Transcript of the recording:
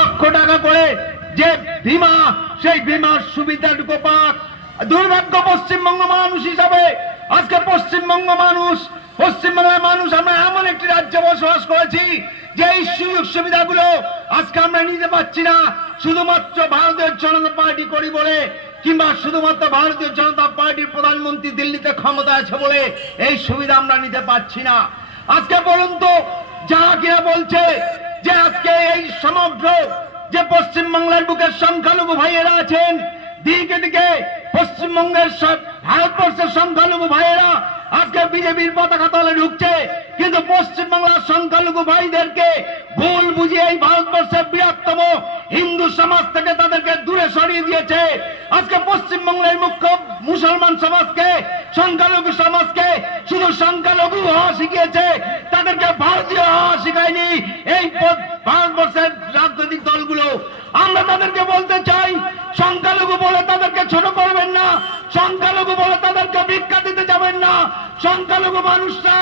লক্ষ টাকা করে যে বীমা, সেই বীমার সুবিধাটুকু পাক। দুর্ভাগ্য পশ্চিমবঙ্গ মানুষ হিসাবে আজকে পশ্চিমবাংলার মানুষ আমরা এমন একটি রাজ্যে বসবাস করেছি যে এই সুযোগ সুবিধাগুলো আজকে আমরা নিতে পারছি না, শুধুমাত্র ভারতীয় জনতা পার্টি করি বলে, কিংবা শুধুমাত্র ভারতীয় জনতা পার্টির প্রধানমন্ত্রী দিল্লিতে ক্ষমতা আছে বলে এই সুবিধা আমরা নিতে পারছি না। আজকে বলুন তো, যারা কিনা বলছে যে আজকে এই সমগ্র যে পশ্চিমবাংলার বুকের সংখ্যালঘু ভাইয়েরা আছেন, দিকে দিকে পশ্চিমবঙ্গের ভারতবর্ষের সংখ্যালঘু ভাইয়েরা আজকে বিজেপির পতাকা তলে ঢুকছে, কিন্তু পশ্চিমবাংলার সংখ্যালঘু ভাইদেরকে ভুল বুঝিয়ে এই ভারতবর্ষের বৃহত্তম হিন্দু সমাজ থেকে তাদেরকে দূরে সরিয়ে দিয়েছে। আজকে পশ্চিমবঙ্গের মুখ্য মুসলমান সমাজকে, সংখ্যালঘু সমাজকে শুধু সংখ্যালঘু হওয়া শিখিয়েছে, তাদেরকে ভারতীয় হওয়া শিখায়নি এই ভারতবর্ষের রাজনৈতিক দলগুলো। আমরা তাদেরকে বলতে চাই, সংখ্যালঘু বলে তাদেরকে ছোট করবেন না, সংখ্যালঘু বলে তাদেরকে ভিক্ষা দিতে যাবেন না। সংখ্যালঘু মানুষরা